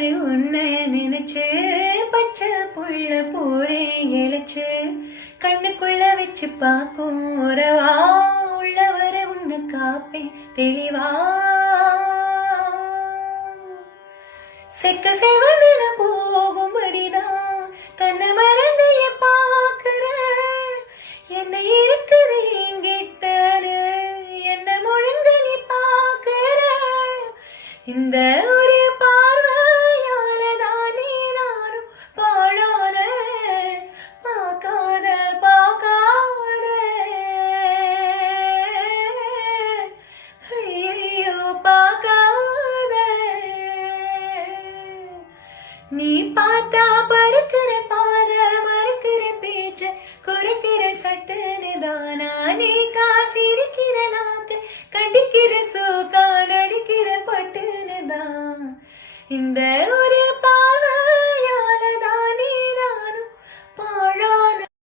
மாதிரி உன்னை நினைச்சு பச்சை புள்ள போரே இழைச்சு கண்ணுக்குள்ள வச்சு பார்க்கும் உறவா உள்ளவர உன்னை காப்பேன் தெளிவா செக்க செவன போகும்படிதான் தன்னை மறந்தைய பாக்குற என்ன இருக்குது எங்கிட்டரு என்ன முழுங்க நீ பாக்குற இந்த ஒரு பார்வையால தானே நானும் பாழான பார்க்காத ஐயோ பார்க்காத நீ பார்த்தா பறக்கிற பாத மறுக்கிற பேச்ச குறைக்கிற சட்டுன்னு தானா நீ காசிருக்கிற நாக்கு கண்டிக்கிற சோக்கா நடிக்கிற பட்டுன்னு தான் இந்த ஒரு